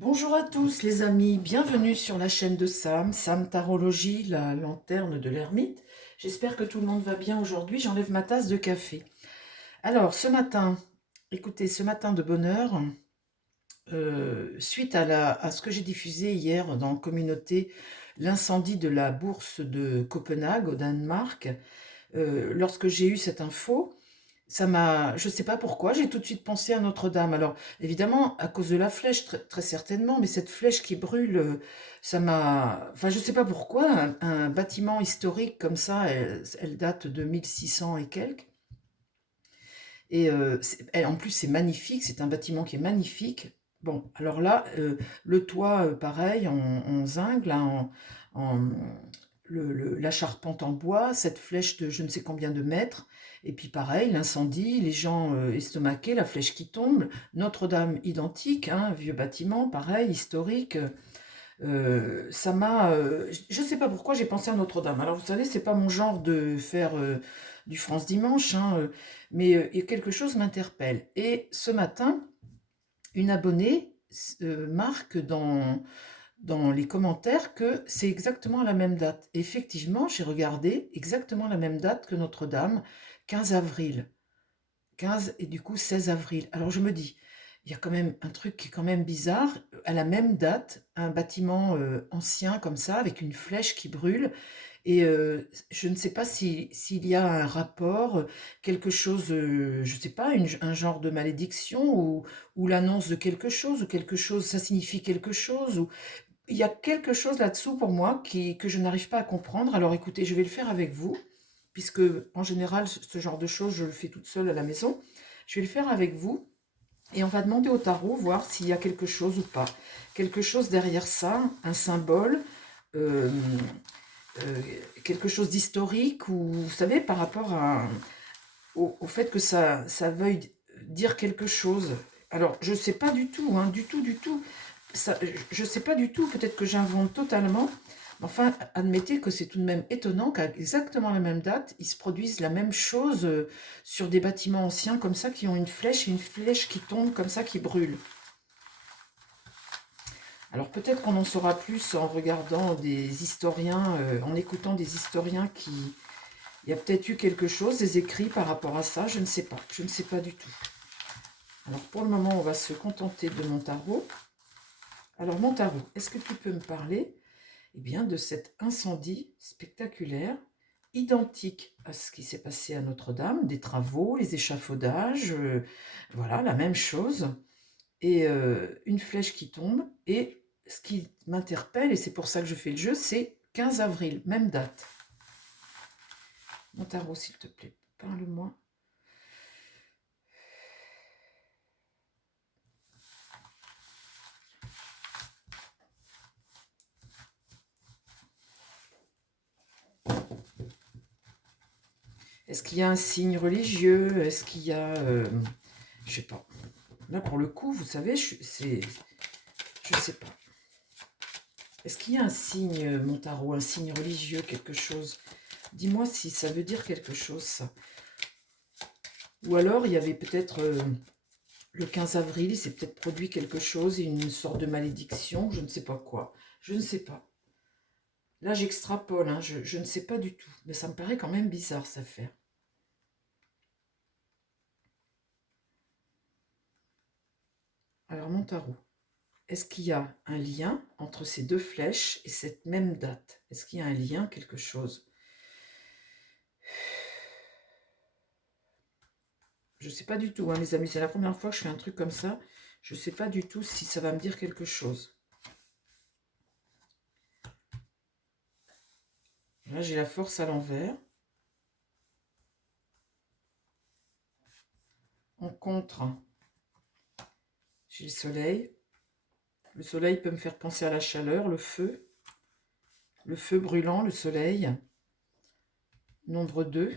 Bonjour à tous les amis, bienvenue sur la chaîne de Sam, Sam Tarologie, la lanterne de l'ermite. J'espère que tout le monde va bien aujourd'hui, j'enlève ma tasse de café. Alors ce matin, écoutez, ce matin de bonne heure, suite à ce que j'ai diffusé hier dans la communauté, l'incendie de la bourse de Copenhague au Danemark, lorsque j'ai eu cette info, je sais pas pourquoi, j'ai tout de suite pensé à Notre-Dame. Alors, évidemment, à cause de la flèche, très certainement, mais cette flèche qui brûle, enfin, je sais pas pourquoi, un bâtiment historique comme ça, elle date de 1600 et quelques. Et en plus, c'est magnifique, c'est un bâtiment qui est magnifique. Bon, alors là, le toit, pareil, en zinc, là, en- la charpente en bois, cette flèche de je ne sais combien de mètres, et puis pareil, l'incendie, les gens estomaqués, la flèche qui tombe, Notre-Dame identique, hein, vieux bâtiment, pareil, historique. Je ne sais pas pourquoi j'ai pensé à Notre-Dame. Alors vous savez, c'est pas mon genre de faire du France Dimanche, hein, mais quelque chose m'interpelle. Et ce matin, une abonnée marque dans les commentaires que c'est exactement la même date. Et effectivement, j'ai regardé exactement la même date que Notre-Dame, 15 avril. 15 et du coup 16 avril. Alors je me dis, il y a quand même un truc qui est quand même bizarre. À la même date, un bâtiment ancien comme ça, avec une flèche qui brûle. Et je ne sais pas s'il y a un rapport, quelque chose, je ne sais pas, un genre de malédiction ou l'annonce de quelque chose, ça signifie quelque chose. Il y a quelque chose là-dessous pour moi que je n'arrive pas à comprendre. Alors écoutez, je vais le faire avec vous, puisque en général, ce genre de choses, je le fais toute seule à la maison. Je vais le faire avec vous et on va demander au tarot, voir s'il y a quelque chose ou pas. Quelque chose derrière ça, un symbole, euh, euh, quelque chose d'historique, ou vous savez, par rapport au fait que ça veuille dire quelque chose. Alors, je ne sais pas du tout, hein, du tout, du tout. Ça, je ne sais pas du tout, peut-être que j'invente totalement. Enfin, admettez que c'est tout de même étonnant qu'à exactement la même date, il se produise la même chose sur des bâtiments anciens comme ça, qui ont une flèche et une flèche qui tombe comme ça, qui brûle. Alors peut-être qu'on en saura plus en regardant des historiens, en écoutant des historiens qui... Il y a peut-être eu quelque chose, des écrits par rapport à ça, je ne sais pas. Je ne sais pas du tout. Alors pour le moment, on va se contenter de mon tarot. Alors mon tarot, est-ce que tu peux me parler bien, de cet incendie spectaculaire, identique à ce qui s'est passé à Notre-Dame, des travaux, les échafaudages, voilà, la même chose, et une flèche qui tombe, et ce qui m'interpelle, et c'est pour ça que je fais le jeu, c'est 15 avril, même date. Mon tarot, s'il te plaît, parle-moi. Est-ce qu'il y a un signe religieux? Est-ce qu'il y a... je sais pas. Là, pour le coup, vous savez, je sais pas. Est-ce qu'il y a un signe, mon tarot, un signe religieux, quelque chose? Dis-moi si ça veut dire quelque chose, ça. Ou alors, il y avait peut-être le 15 avril, il s'est peut-être produit quelque chose, une sorte de malédiction, je ne sais pas quoi. Je ne sais pas. Là, j'extrapole, hein, je ne sais pas du tout. Mais ça me paraît quand même bizarre, cette affaire. Alors, mon tarot, est-ce qu'il y a un lien entre ces deux flèches et cette même date? Est-ce qu'il y a un lien, quelque chose? Je ne sais pas du tout, hein, les amis, c'est la première fois que je fais un truc comme ça. Je ne sais pas du tout si ça va me dire quelque chose. Là, j'ai la force à l'envers. En contre, j'ai le soleil. Le soleil peut me faire penser à la chaleur, le feu brûlant, le soleil. Nombre 2,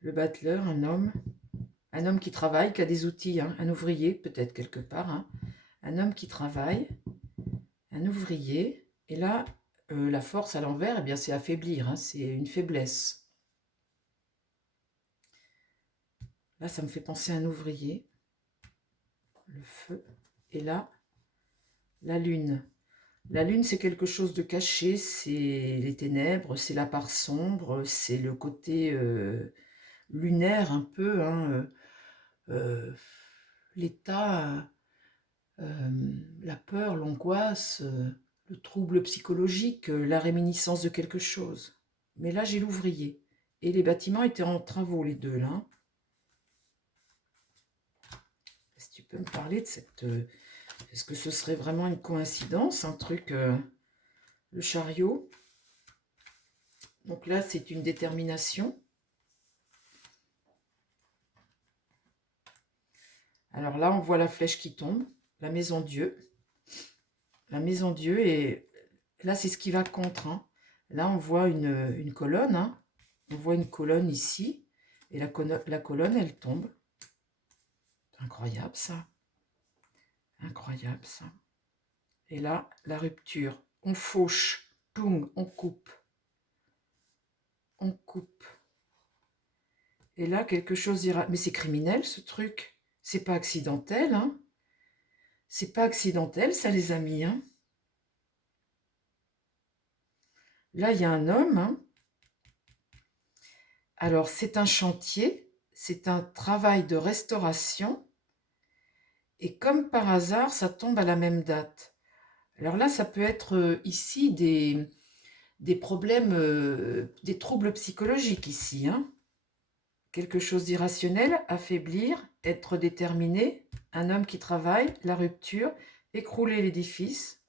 le battleur, un homme qui travaille, qui a des outils, hein, un ouvrier peut-être quelque part, hein, un homme qui travaille, un ouvrier. Et là, la force à l'envers, eh bien, c'est affaiblir, hein, c'est une faiblesse. Là, ça me fait penser à un ouvrier. le feu. Et là, la lune. La lune, c'est quelque chose de caché, c'est les ténèbres, c'est la part sombre, c'est le côté lunaire un peu, hein, l'état, la peur, l'angoisse, le trouble psychologique, la réminiscence de quelque chose. Mais là, j'ai l'ouvrier. Et les bâtiments étaient en travaux, les deux, là. Hein. Est-ce que tu peux me parler de cette... est-ce que ce serait vraiment une coïncidence, un truc, le chariot? Donc là, c'est une détermination. Alors là, on voit la flèche qui tombe, la maison Dieu. La maison Dieu, et là, c'est ce qui va contre. Hein. Là, on voit une colonne. Hein. On voit une colonne ici. Et la colonne, elle tombe. Incroyable, ça. Incroyable, ça. Et là, la rupture. On fauche. Poum, on coupe. On coupe. Et là, quelque chose dira... Mais c'est criminel, ce truc. C'est pas accidentel, hein. C'est pas accidentel, ça, les amis, hein. Là, il y a un homme. Hein. Alors, c'est un chantier. C'est un travail de restauration. Et comme par hasard, ça tombe à la même date. Alors là, ça peut être ici des problèmes, des troubles psychologiques ici. Hein. Quelque chose d'irrationnel, affaiblir, être déterminé, un homme qui travaille, la rupture, écrouler l'édifice.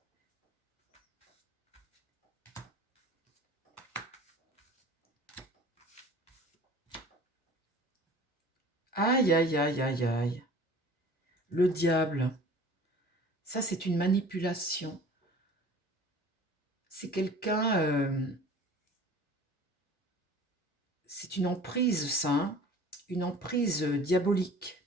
Aïe, aïe, aïe, aïe, aïe. Le diable. Ça, c'est une manipulation. C'est quelqu'un... c'est une emprise, ça. Hein, une emprise diabolique.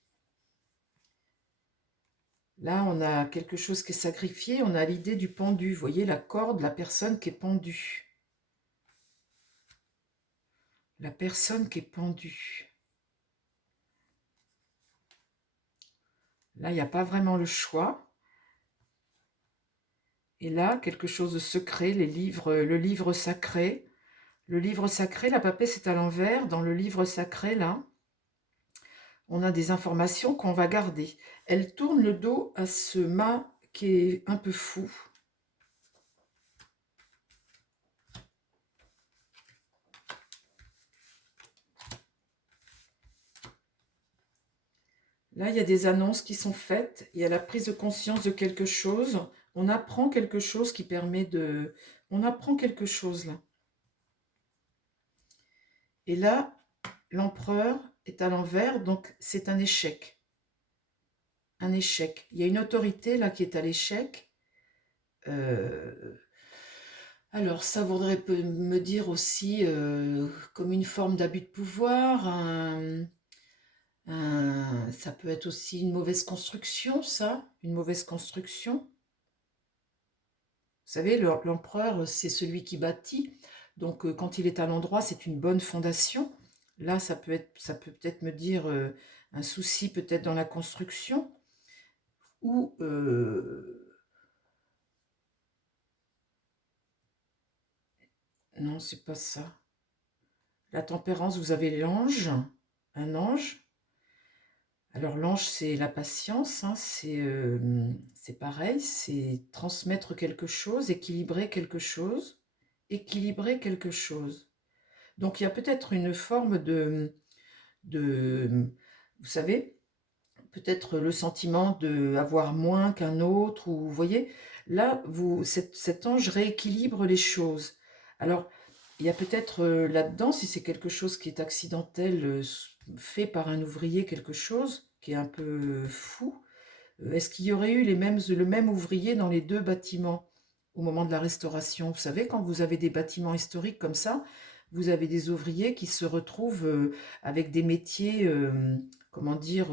Là, on a quelque chose qui est sacrifié. On a l'idée du pendu. Vous voyez, la corde, la personne qui est pendue. La personne qui est pendue. Là, il n'y a pas vraiment le choix. Et là, quelque chose de secret, les livres, le livre sacré. Le livre sacré, la papesse est à l'envers. Dans le livre sacré, là, on a des informations qu'on va garder. Elle tourne le dos à ce mât qui est un peu fou. Là, il y a des annonces qui sont faites. Il y a la prise de conscience de quelque chose. On apprend quelque chose qui permet de... On apprend quelque chose, là. Et là, l'empereur est à l'envers, donc c'est un échec. Un échec. Il y a une autorité, là, qui est à l'échec. Alors, ça voudrait me dire aussi comme une forme d'abus de pouvoir, ça peut être aussi une mauvaise construction, ça, une mauvaise construction. Vous savez, l'empereur, c'est celui qui bâtit, donc quand il est à l'endroit, c'est une bonne fondation. Là, ça peut peut-être me dire un souci peut-être dans la construction, ou non, c'est pas ça. La tempérance, vous avez l'ange, un ange. Alors l'ange, c'est la patience, hein, c'est pareil, c'est transmettre quelque chose, équilibrer quelque chose, équilibrer quelque chose. Donc il y a peut-être une forme de, vous savez, peut-être le sentiment d'avoir moins qu'un autre, ou vous voyez, là, cet ange rééquilibre les choses. Alors, il y a peut-être là-dedans, si c'est quelque chose qui est accidentel, fait par un ouvrier, quelque chose qui est un peu fou, est-ce qu'il y aurait eu le même ouvrier dans les deux bâtiments au moment de la restauration? Vous savez, quand vous avez des bâtiments historiques comme ça, vous avez des ouvriers qui se retrouvent avec des métiers, comment dire,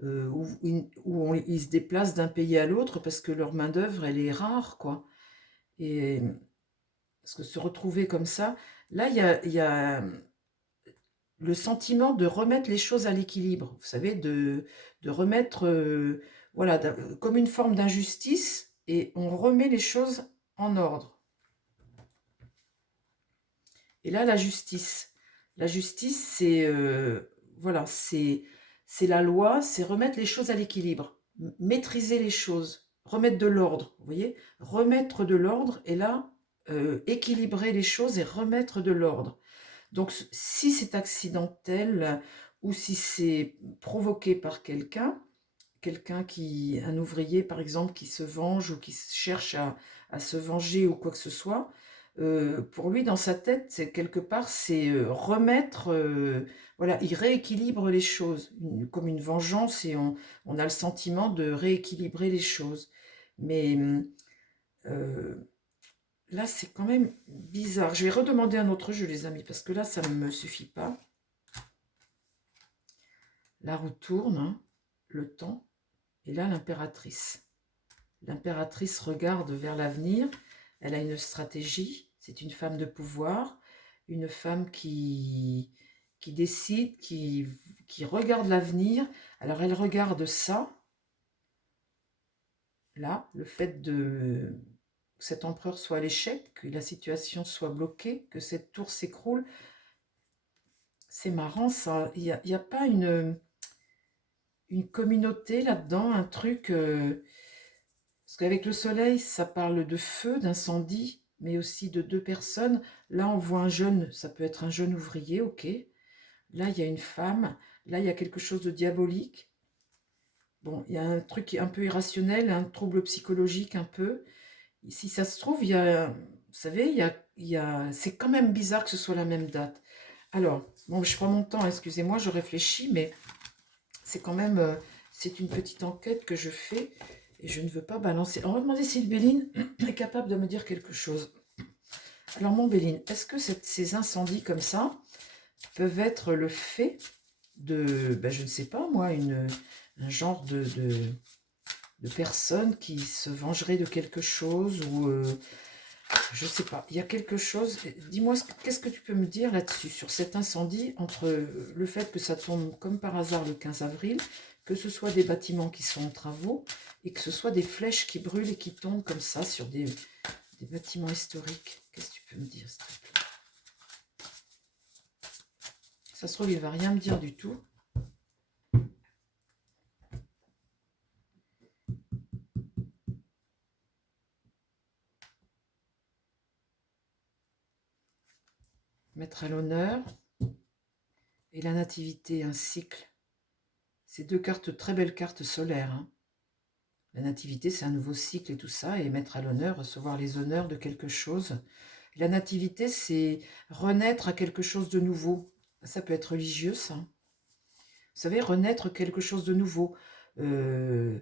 ils se déplacent d'un pays à l'autre parce que leur main-d'œuvre, elle est rare, quoi. Et parce que se retrouver comme ça, là, il y a le sentiment de remettre les choses à l'équilibre. Vous savez, de remettre, voilà, comme une forme d'injustice, et on remet les choses en ordre. Et là, la justice. La justice, c'est voilà, c'est la loi, c'est remettre les choses à l'équilibre, maîtriser les choses, remettre de l'ordre, vous voyez? Remettre de l'ordre, et là, équilibrer les choses et remettre de l'ordre. Donc, si c'est accidentel ou si c'est provoqué par quelqu'un, un ouvrier par exemple, qui se venge ou qui cherche à se venger ou quoi que ce soit, pour lui, dans sa tête, c'est quelque part, c'est remettre, voilà, il rééquilibre les choses, comme une vengeance, et on a le sentiment de rééquilibrer les choses. Mais là, c'est quand même bizarre. Je vais redemander un autre jeu, les amis, parce que là, ça ne me suffit pas. La roue tourne, hein, le temps, et là, l'impératrice. L'impératrice regarde vers l'avenir, elle a une stratégie, c'est une femme de pouvoir, une femme qui décide, qui regarde l'avenir. Alors elle regarde ça, là, le fait que cet empereur soit à l'échec, que la situation soit bloquée, que cette tour s'écroule. C'est marrant ça, il y a pas une communauté là-dedans, un truc... parce qu'avec le soleil, ça parle de feu, d'incendie, mais aussi de deux personnes. Là, on voit un jeune, ça peut être un jeune ouvrier, ok. Là, il y a une femme. Là, il y a quelque chose de diabolique. Bon, il y a un truc qui est un peu irrationnel, un trouble psychologique un peu. Si ça se trouve, vous savez, c'est quand même bizarre que ce soit la même date. Alors, bon, je prends mon temps, excusez-moi, je réfléchis, mais c'est quand même, c'est une petite enquête que je fais. Et je ne veux pas balancer. On va demander si Béline est capable de me dire quelque chose. Alors, mon Béline, est-ce que ces incendies comme ça peuvent être le fait de, ben, je ne sais pas moi, un genre de personne qui se vengerait de quelque chose, ou je ne sais pas, il y a quelque chose. Dis-moi, qu'est-ce que tu peux me dire là-dessus, sur cet incendie, entre le fait que ça tombe comme par hasard le 15 avril, que ce soit des bâtiments qui sont en travaux, et que ce soit des flèches qui brûlent et qui tombent comme ça sur des bâtiments historiques. Qu'est-ce que tu peux me dire, s'il te plaît? Ça se trouve, il ne va rien me dire du tout. Mettre à l'honneur. Et la nativité, un cycle. C'est deux cartes, très belles cartes solaires, hein. La nativité, c'est un nouveau cycle et tout ça, et mettre à l'honneur, recevoir les honneurs de quelque chose. La nativité, c'est renaître à quelque chose de nouveau. Ça peut être religieux, ça. Vous savez, renaître quelque chose de nouveau. Vous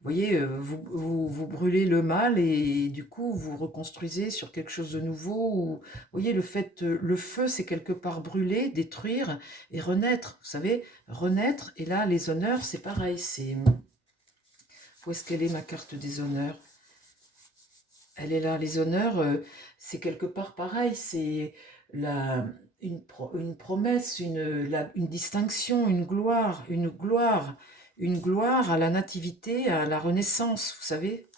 voyez, vous brûlez le mal, et du coup, vous reconstruisez sur quelque chose de nouveau. Vous voyez, le feu, c'est quelque part brûler, détruire et renaître. Vous savez, renaître. Et là, les honneurs, c'est pareil. Où est-ce qu'elle est, ma carte des honneurs? Elle est là. Les honneurs, c'est quelque part pareil. C'est une promesse, une distinction, une gloire à la nativité, à la renaissance, vous savez.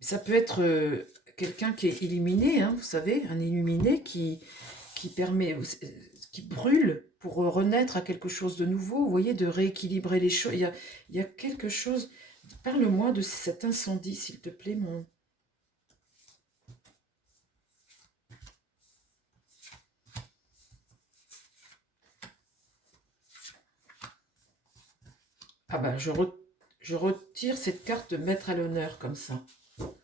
Ça peut être quelqu'un qui est illuminé, hein, vous savez, un illuminé qui brûle pour renaître à quelque chose de nouveau, vous voyez, de rééquilibrer les choses. Il y a quelque chose. Parle-moi de cet incendie, s'il te plaît, mon... Ah ben, je retire cette carte de mettre à l'honneur, comme ça. Vous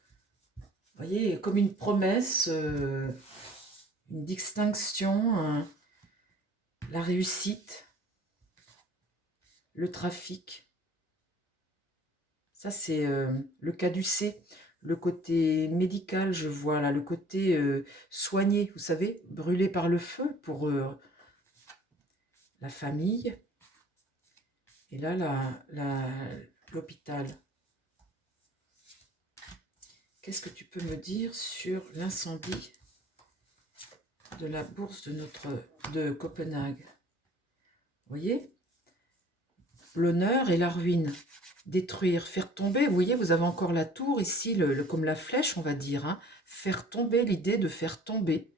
voyez, comme une promesse, une distinction, la réussite, le trafic. Ça, c'est le caducée, le côté médical, je vois là, le côté soigné, vous savez, brûlé par le feu pour la famille. Et là, l'hôpital. qu'est-ce que tu peux me dire sur l'incendie de la bourse de Copenhague? Vous voyez, l'honneur et la ruine. Détruire, faire tomber. Vous voyez, vous avez encore la tour ici, comme la flèche, on va dire. Hein. Faire tomber, l'idée de faire tomber.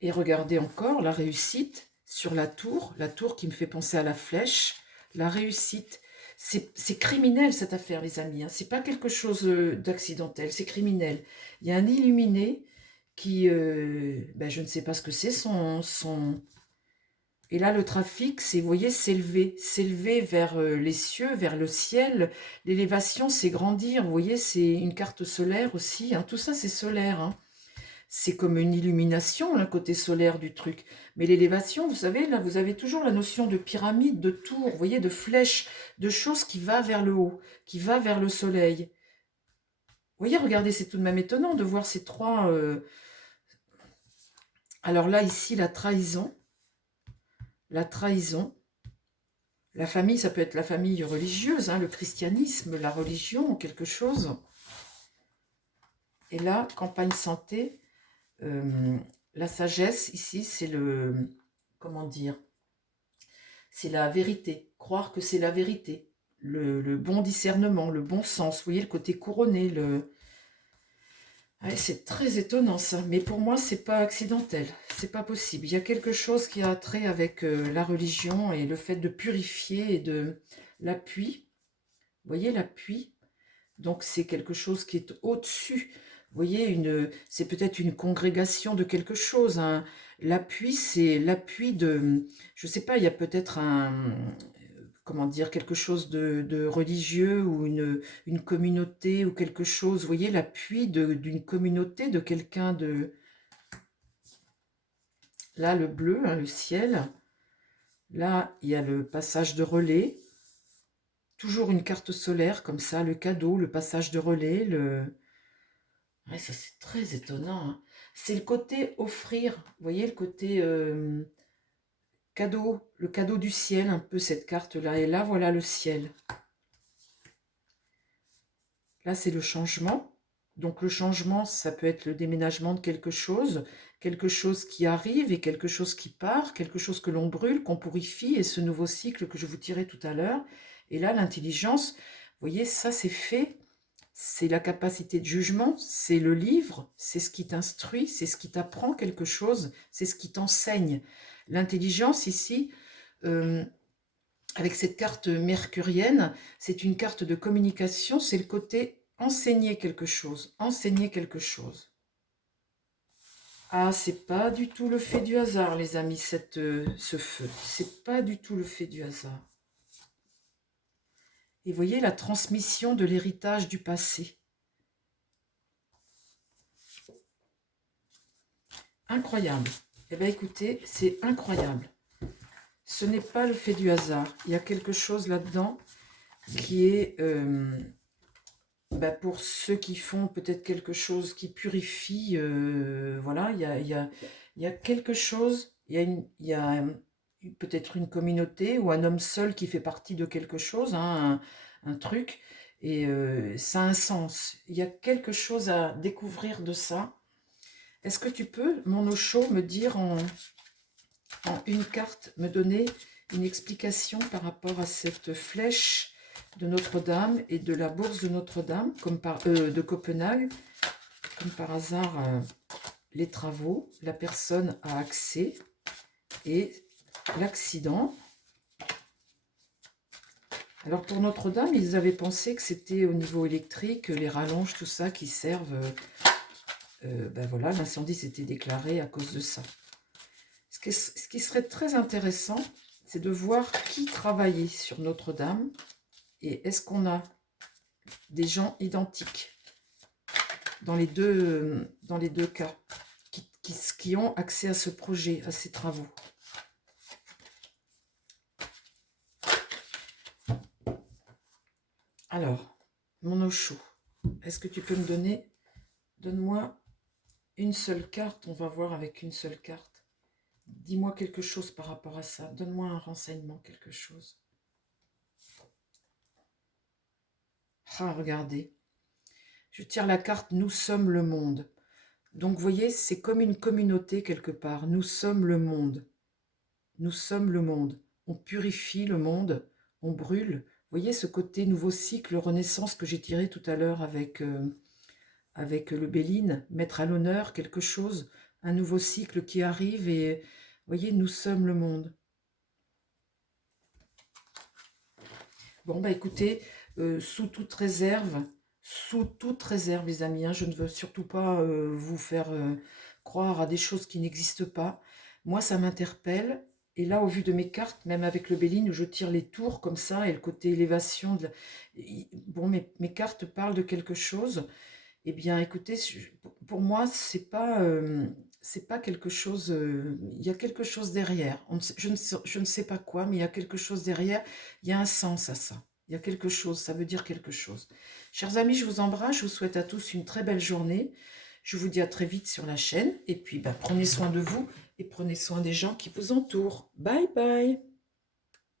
Et regardez encore la réussite sur la tour qui me fait penser à la flèche. La réussite. C'est criminel cette affaire, les amis. Hein. C'est pas quelque chose d'accidentel, c'est criminel. Il y a un illuminé qui, ben, je ne sais pas ce que c'est, Et là, le trafic, c'est, vous voyez, s'élever vers les cieux, vers le ciel. L'élévation, c'est grandir. Vous voyez, c'est une carte solaire aussi. Hein. Tout ça, c'est solaire. Hein. C'est comme une illumination, le côté solaire du truc. Mais l'élévation, vous savez, là, vous avez toujours la notion de pyramide, de tour, vous voyez, de flèche, de chose qui va vers le haut, qui va vers le soleil. Vous voyez, regardez, c'est tout de même étonnant de voir ces trois... Alors là, ici, la trahison. La trahison. La famille, ça peut être la famille religieuse, hein, le christianisme, la religion, quelque chose. Et là, campagne santé... la sagesse, ici, c'est le... Comment dire? C'est la vérité. Croire que c'est la vérité. Le bon discernement, le bon sens. Vous voyez, le côté couronné. Ouais, c'est très étonnant, ça. Mais pour moi, c'est pas accidentel. C'est pas possible. Il y a quelque chose qui a trait avec la religion et le fait de purifier et de l'appui. Vous voyez, l'appui. Donc, c'est quelque chose qui est au-dessus. Vous voyez, c'est peut-être une congrégation de quelque chose. Hein. L'appui, c'est l'appui de... Je ne sais pas, il y a peut-être comment dire, quelque chose de religieux ou une communauté ou quelque chose. Vous voyez, l'appui d'une communauté, de quelqu'un de... Là, le bleu, hein, le ciel. Là, il y a le passage de relais. Toujours une carte solaire, comme ça, le cadeau, le passage de relais, Ouais, ça c'est très étonnant. Hein. C'est le côté offrir, vous voyez, le côté cadeau, le cadeau du ciel, un peu cette carte-là. Et là, voilà le ciel. Là, c'est le changement. Donc le changement, ça peut être le déménagement de quelque chose qui arrive et quelque chose qui part, quelque chose que l'on brûle, qu'on purifie, et ce nouveau cycle que je vous dirai tout à l'heure. Et là, l'intelligence, vous voyez, ça c'est fait. C'est la capacité de jugement, c'est le livre, c'est ce qui t'instruit, c'est ce qui t'apprend quelque chose, c'est ce qui t'enseigne. L'intelligence ici, euh, avec cette carte mercurienne, c'est une carte de communication, c'est le côté enseigner quelque chose, enseigner quelque chose. Ah, c'est pas du tout le fait du hasard, les amis, ce feu. C'est pas du tout le fait du hasard. Et vous voyez la transmission de l'héritage du passé. Incroyable. Eh bien, écoutez, c'est incroyable. Ce n'est pas le fait du hasard. Il y a quelque chose là-dedans qui est, pour ceux qui font peut-être quelque chose qui purifie, voilà, il y a quelque chose, il y a peut-être une communauté ou un homme seul qui fait partie de quelque chose, hein, un truc, et ça a un sens. Il y a quelque chose à découvrir de ça. Est-ce que tu peux, mon Osho, me dire en une carte, me donner une explication par rapport à cette flèche de Notre-Dame et de la bourse de Notre-Dame, de Copenhague, comme par hasard, les travaux, la personne a accès et l'accident. Alors pour Notre-Dame, ils avaient pensé que c'était au niveau électrique, les rallonges, tout ça, qui servent... voilà, l'incendie s'était déclaré à cause de ça. Ce qui serait très intéressant, c'est de voir qui travaillait sur Notre-Dame et est-ce qu'on a des gens identiques dans les deux cas qui ont accès à ce projet, à ces travaux. Alors, mon Osho, est-ce que tu peux me donner... Donne-moi une seule carte, on va voir avec une seule carte. Dis-moi quelque chose par rapport à ça. Donne-moi un renseignement, quelque chose. Ah, regardez. Je tire la carte Nous sommes le monde. Donc, vous voyez, c'est comme une communauté quelque part. Nous sommes le monde. Nous sommes le monde. On purifie le monde, on brûle. Vous voyez ce côté nouveau cycle, renaissance que j'ai tiré tout à l'heure avec le Béline, mettre à l'honneur quelque chose, un nouveau cycle qui arrive et, vous voyez, nous sommes le monde. Bon, bah écoutez, sous toute réserve, les amis, hein, je ne veux surtout pas vous faire croire à des choses qui n'existent pas. Moi, ça m'interpelle. Et là, au vu de mes cartes, même avec le Béline, où je tire les tours comme ça, et le côté élévation, bon, mes cartes parlent de quelque chose. Eh bien, écoutez, pour moi, c'est pas quelque chose. Il y a quelque chose derrière. Je ne sais pas quoi, mais il y a quelque chose derrière. Il y a un sens à ça. Il y a quelque chose. Ça veut dire quelque chose. Chers amis, je vous embrasse. Je vous souhaite à tous une très belle journée. Je vous dis à très vite sur la chaîne. Et puis, bah, prenez soin de vous et prenez soin des gens qui vous entourent. Bye bye.